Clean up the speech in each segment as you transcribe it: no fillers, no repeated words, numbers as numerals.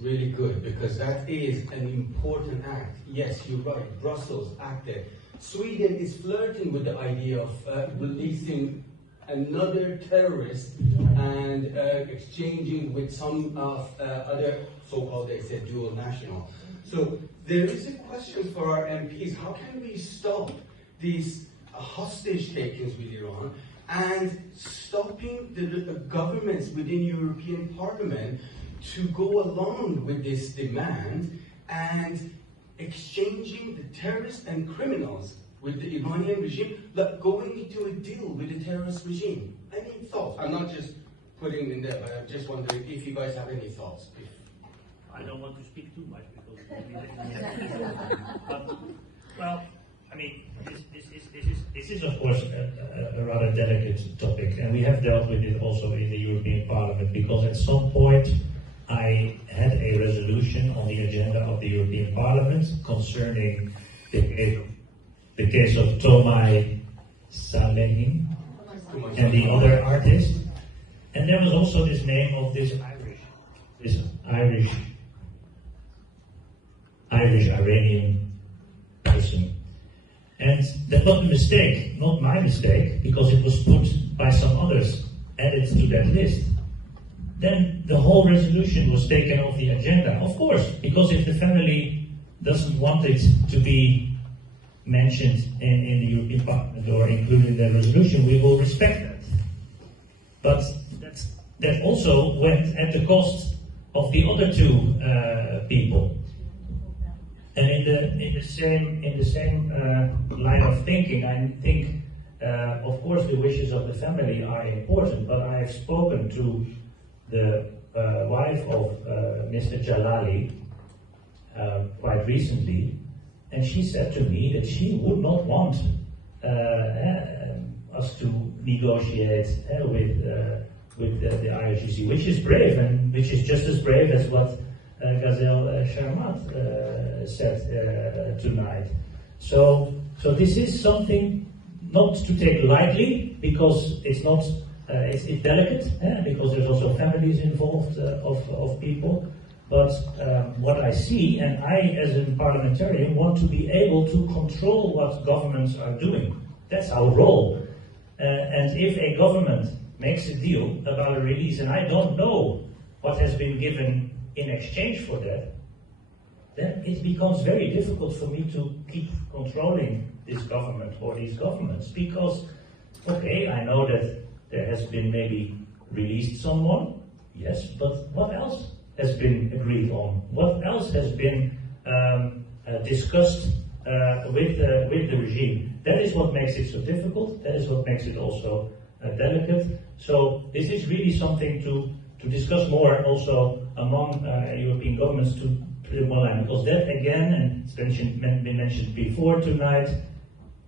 really good, because that is an important act. Yes, you're right, Brussels acted. Sweden is flirting with the idea of releasing another terrorist and exchanging with some of other so-called, they said, dual national. So there is a question for our MPs, how can we stop these hostage takings with Iran and stopping the governments within European Parliament to go along with this demand and exchanging the terrorists and criminals with the Iranian regime, but going into a deal with the terrorist regime? Any thoughts? I'm not just putting in there, but I'm just wondering if you guys have any thoughts. I don't want to speak too much because but, well, I mean, this is of course a rather delicate topic, and we have dealt with it also in the European Parliament, because at some point I had a resolution on the agenda of the European Parliament concerning the case of Tomai Salehin and the other artist, and there was also this name of this Irish Iranian person. And that was a mistake, not my mistake, because it was put by some others, added to that list. Then the whole resolution was taken off the agenda, of course, because if the family doesn't want it to be mentioned in the European Parliament or included in the resolution, we will respect that. But that also went at the cost of the other two people. And in the same line of thinking, I think, of course, the wishes of the family are important. But I have spoken to the wife of Mr. Jalali quite recently, and she said to me that she would not want us to negotiate with the Irish regime, which is brave and which is just as brave as what Ghazel Sharmat said tonight. So this is something not to take lightly, because it's not it's delicate, because there's also families involved of people. But what I see, and I as a parliamentarian want to be able to control what governments are doing. That's our role. And if a government makes a deal about a release, and I don't know what has been given in exchange for that, then it becomes very difficult for me to keep controlling this government or these governments, because, okay, I know that there has been maybe released someone, yes, but what else has been agreed on? What else has been discussed with the regime? That is what makes it so difficult. That is what makes it also delicate. So this is really something to discuss more also among European governments, to put it one line, because that again, and it's been mentioned before tonight,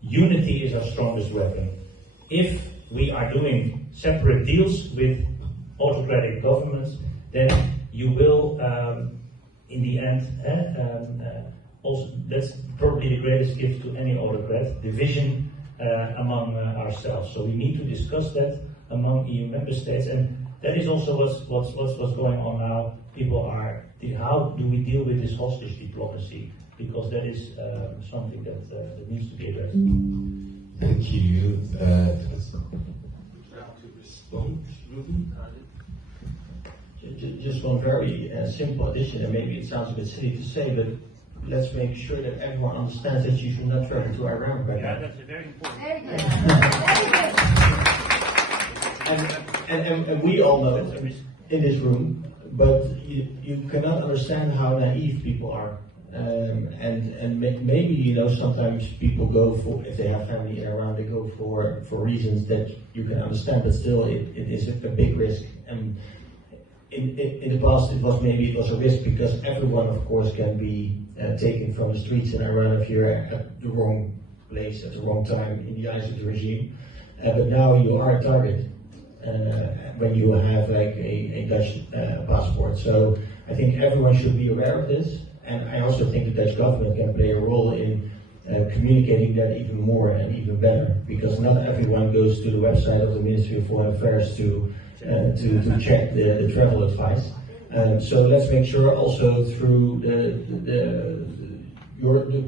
unity is our strongest weapon. If we are doing separate deals with autocratic governments, then you will, in the end, also, that's probably the greatest gift to any autocrat, division among ourselves. So we need to discuss that among EU member states, and that is also what's going on now. People are, how do we deal with this hostage diplomacy? Because that is something that needs to be addressed. Thank you. To respond. Just one very simple addition, and maybe it sounds a bit silly to say, but let's make sure that everyone understands that you should not travel to Iran right now. That's very important. And we all know it in this room, but you cannot understand how naive people are. And maybe, sometimes people go for, if they have family around, they go for reasons that you can understand, but still it is a big risk. And in the past it was a risk because everyone, of course, can be taken from the streets in Iran if you're at the wrong place at the wrong time in the eyes of the regime. But now you are a target when you have like a Dutch passport. So I think everyone should be aware of this, and I also think the Dutch government can play a role in communicating that even more and even better, because not everyone goes to the website of the Ministry of Foreign Affairs to check the travel advice. So let's make sure also through the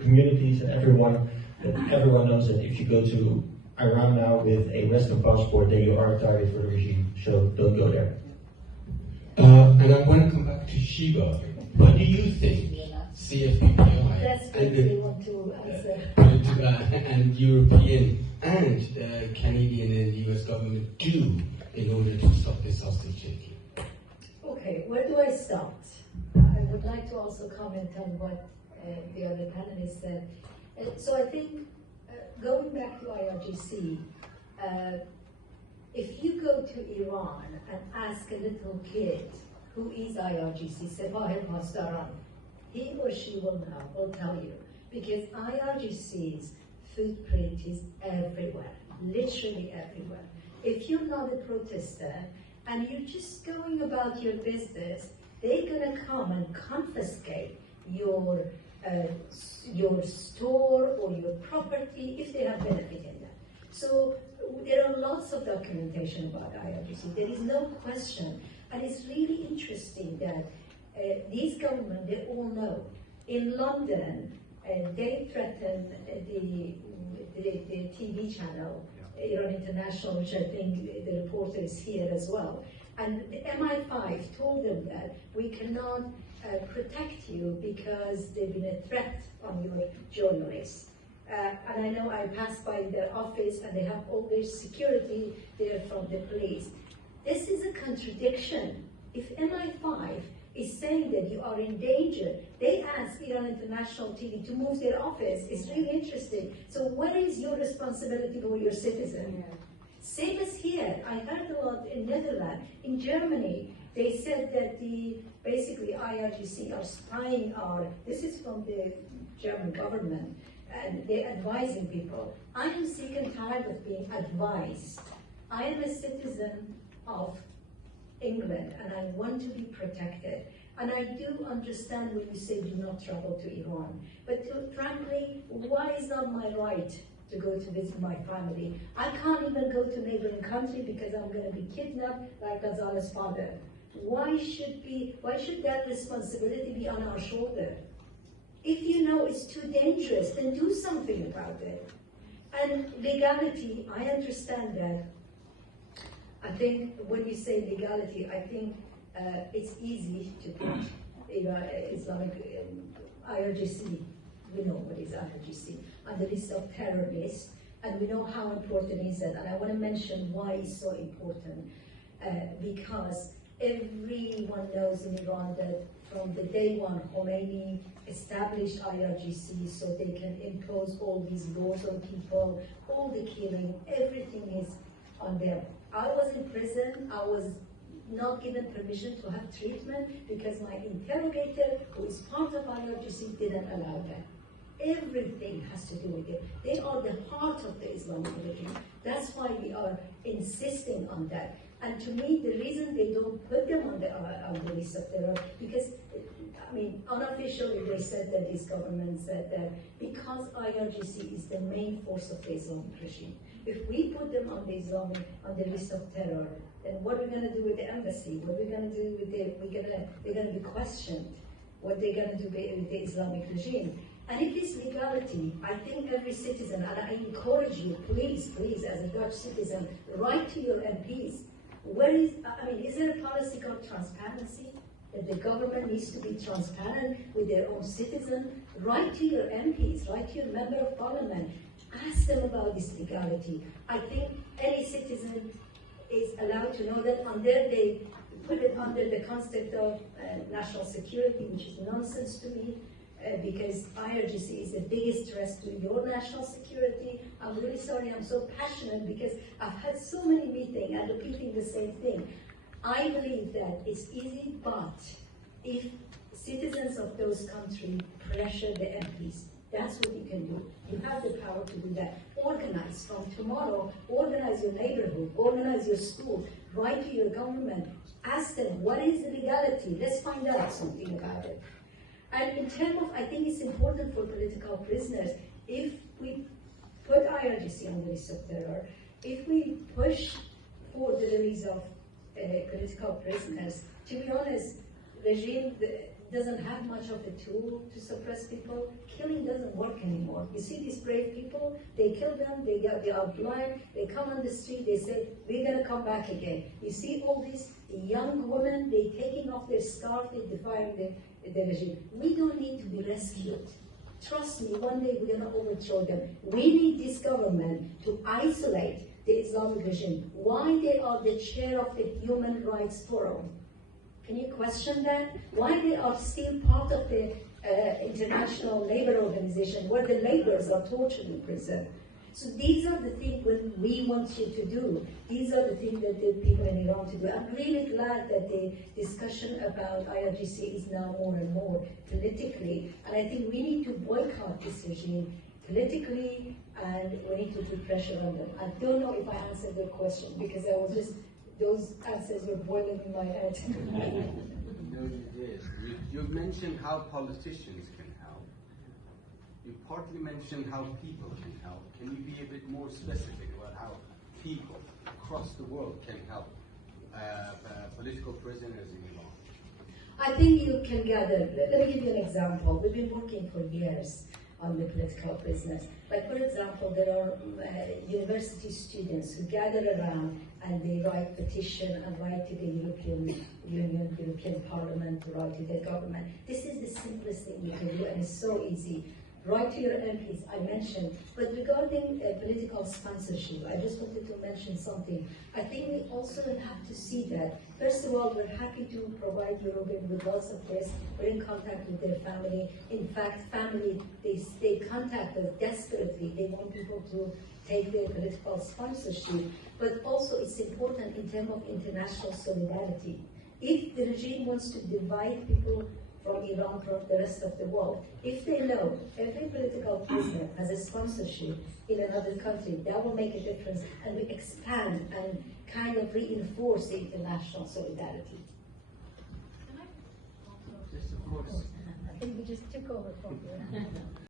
communities and everyone, that everyone knows that if you go to Iran now with a Western passport, then you are a target for the regime. So don't go there. And I want to come back to Shiva. What do you think CFPPI and European and Canadian and US government do in order to stop this hostage taking? Okay, where do I start? I would like to also comment on what the other panelists said. So I think going back to IRGC, if you go to Iran and ask a little kid who is IRGC, Sepah Pastaran, he or she will know, will tell you, because IRGC's footprint is everywhere, literally everywhere. If you're not a protester and you're just going about your business, they're gonna come and confiscate your store or your property if they have benefit in that. So there are lots of documentation about IRGC. There is no question, and it's really interesting that these governments, they all know. In London, they threatened the TV channel, Iran International, which I think the reporter is here as well. And the MI5 told them that we cannot protect you because there's been a threat on your journalists. And I know I passed by their office and they have all their security there from the police. This is a contradiction. If MI5 is saying that you are in danger, they ask Iran International TV to move their office. It's really interesting. So what is your responsibility for your citizen? Yeah. Same as here. I heard a lot in Netherlands. In Germany, they said that basically IRGC are spying this is from the German government, and they're advising people. I am sick and tired of being advised. I am a citizen of England and I want to be protected. And I do understand when you say do not travel to Iran. But frankly, why is that my right to go to visit my family? I can't even go to neighboring country because I'm going to be kidnapped like Ghazal's father. Why should that responsibility be on our shoulder? If you know it's too dangerous, then do something about it. And legality, I understand that. I think when you say legality, I think it's easy to put Islamic IRGC, we know what is IRGC, on the list of terrorists, and we know how important is that. And I want to mention why it's so important, because everyone knows in Iran that from the day one, Khomeini established IRGC so they can impose all these laws on people, all the killing, everything is on them. I was in prison, I was not given permission to have treatment because my interrogator, who is part of IRGC, didn't allow that. Everything has to do with it. They are the heart of the Islamic religion. That's why we are insisting on that. And to me, the reason they don't put them on the list of terror, because, I mean, unofficially they said that this government said that because IRGC is the main force of the Islamic regime, if we put them on the list of terror, then what are we going to do with the embassy? What are we going to do with they're going to be questioned. What they're going to do with the Islamic regime. And if it's legality, I think every citizen, and I encourage you, please, as a Dutch citizen, write to your MPs. Is there a policy called transparency? That the government needs to be transparent with their own citizens? Write to your MPs, write to your member of parliament. Ask them about this legality. I think any citizen is allowed to know that they put it under the concept of national security, which is nonsense to me, because IRGC is the biggest threat to your national security. I'm really sorry, I'm so passionate because I've had so many meetings and repeating the same thing. I believe that it's easy, but if citizens of those countries pressure the MPs, that's what you can do. You have the power to do that. Organize from tomorrow, organize your neighborhood, organize your school, write to your government, ask them what is the legality, let's find out something about it. And in terms of, I think it's important for political prisoners, if we put IRGC on the list of terror, if we push for the release of political prisoners, to be honest, regime doesn't have much of a tool to suppress people. Killing doesn't work anymore. You see these brave people, they kill them, they are blind, they come on the street, they say, we're gonna come back again. You see all these young women, they taking off their scarf, they defying the regime. We don't need to be rescued. Trust me, one day we're gonna overthrow them. We need this government to isolate the Islamic regime. Why they are the chair of the Human Rights Forum? Can you question that? Why they are still part of the International Labour Organization, where the laborers are tortured in prison? So these are the things that we want you to do. These are the things that the people in Iran to do. I'm really glad that the discussion about IRGC is now more and more politically, and I think we need to boycott this regime politically, and we need to put pressure on them. I don't know if I answered your question, because I was just, those answers were boiling in my head. No, you did. You mentioned how politicians can help. You partly mentioned how people can help. Can you be a bit more specific about how people across the world can help political prisoners in Iran? I think you can gather, let me give you an example. We've been working for years on the political prisoners. Like, for example, there are university students who gather around and they write petition and write to the European Union, European Parliament, write to the government. This is the simplest thing you can do, and it's so easy. Write to your MPs, I mentioned. But regarding political sponsorship, I just wanted to mention something. I think we also have to see that, first of all, we're happy to provide Europeans with lots of this. We're in contact with their family. In fact, family, they contact us desperately. They want people to take their political sponsorship. But also it's important in terms of international solidarity. If the regime wants to divide people from Iran, from the rest of the world, if they know every political prisoner has a sponsorship in another country, that will make a difference, and we expand and kind of reinforce the international solidarity. Yes, of course. I think we just took over from you.